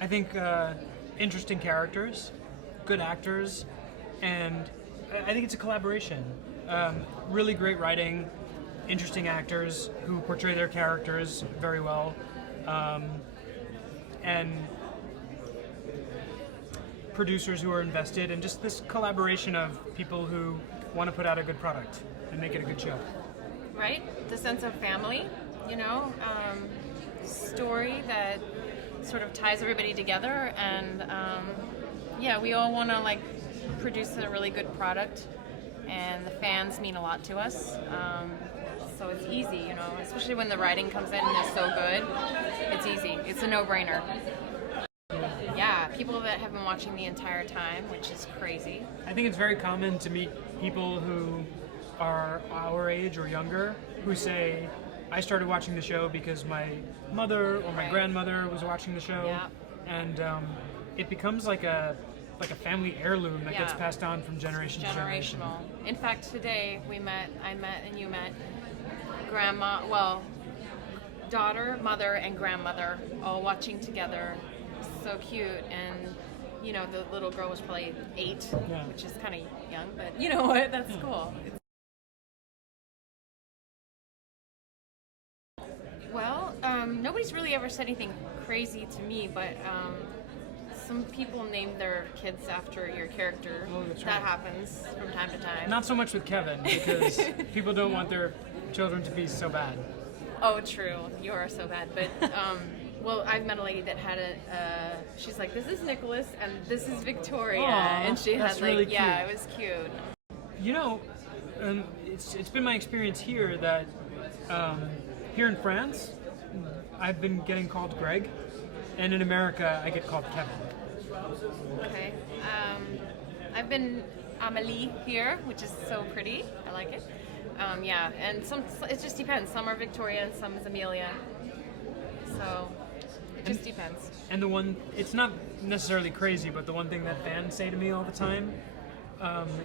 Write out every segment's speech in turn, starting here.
I think interesting characters, good actors, and I think it's a collaboration. Really great writing, interesting actors who portray their characters very well, and producers who are invested, and just this collaboration of people who want to put out a good product and make it a good show. Right? The sense of family, story that sort of ties everybody together, and we all want to like produce a really good product, and the fans mean a lot to us. So it's easy, especially when the writing comes in and is so good. It's easy. It's a no-brainer. Yeah, people that have been watching the entire time, which is crazy. I think it's very common to meet people who are our age or younger who say, I started watching the show because my mother or my grandmother was watching the show, and it becomes like a family heirloom that gets passed on from generation to generation. In fact, today I met and you met daughter, mother, and grandmother all watching together. So cute, and the little girl was probably 8, which is kind of young, but you know what? That's cool. Well, nobody's really ever said anything crazy to me, but some people name their kids after your character. Oh, that's that right. happens from time to time. Not so much with Kevin, because people don't want their children to be so bad. Oh, true. You are so bad, but well, I've met a lady that had she's like, this is Nicholas and this is Victoria. Aww, and she had that's really cute. it was cute. It's been my experience here that here in France, I've been getting called Greg, and in America, I get called Kevin. Okay. I've been Amelie here, which is so pretty. I like it. And it just depends. Some are Victoria and some is Amelia. So it just depends. And it's not necessarily crazy, but the one thing that fans say to me all the time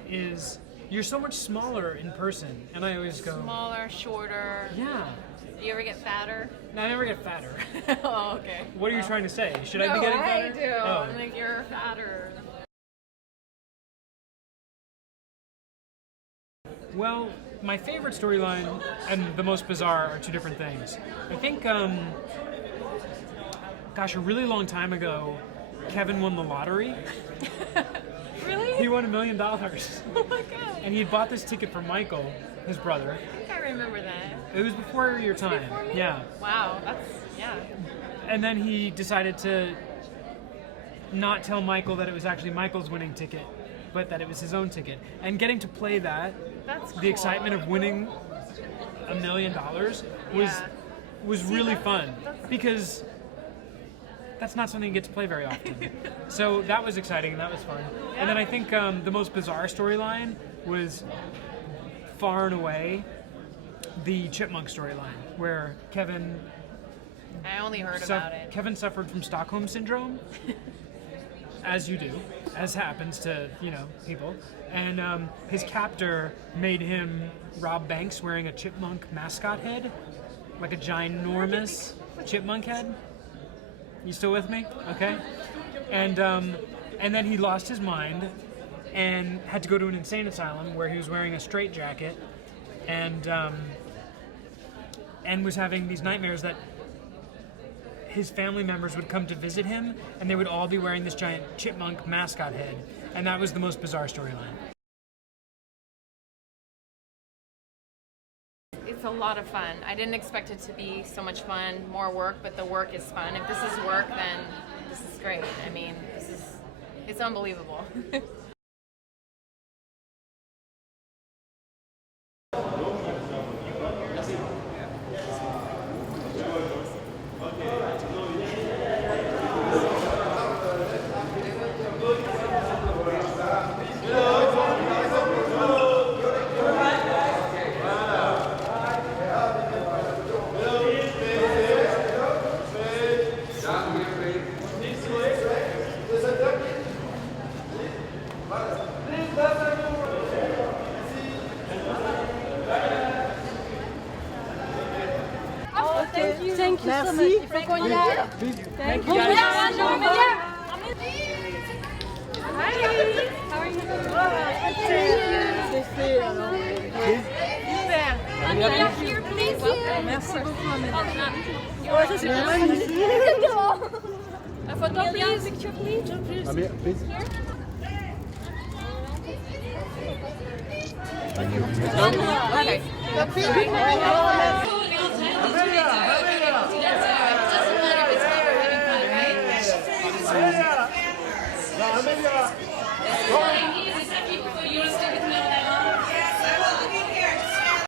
is, you're so much smaller in person. And I always go, smaller, shorter. Yeah. Do you ever get fatter? No, I never get fatter. Oh, okay. What are you trying to say? Should I be getting fatter? I do. Oh. I'm like, you're fatter. Well, my favorite storyline and the most bizarre are two different things. I think, a really long time ago, Kevin won the lottery. Really? He won $1 million. Oh my god. And he had bought this ticket for Michael, his brother. I think I remember that. It was before your time. Before me? Yeah. Wow, And then he decided to not tell Michael that it was actually Michael's winning ticket, but that it was his own ticket. And getting to play that, That's cool. the excitement of winning $1 million was really fun, because that's not something you get to play very often. So that was exciting and that was fun. Yeah. And then I think the most bizarre storyline was far and away the Chipmunk storyline, where Kevin I only heard about it. Kevin suffered from Stockholm syndrome, as you do, as happens to people. And his captor made him rob banks wearing a chipmunk mascot head, like a ginormous chipmunk head. You still with me? Okay. And then he lost his mind and had to go to an insane asylum where he was wearing a straitjacket and was having these nightmares that his family members would come to visit him and they would all be wearing this giant chipmunk mascot head. And that was the most bizarre storyline. It's a lot of fun. I didn't expect it to be so much fun, more work, but the work is fun. If this is work, then this is great. I mean, it's unbelievable. Merci. Il faut qu'on y aille. Thank you guys. Merci beaucoup, Amélia. Oh, ça c'est magnifique. A photo, please. Picture, please. Amelia, please. Thank you. Okay. Amelia.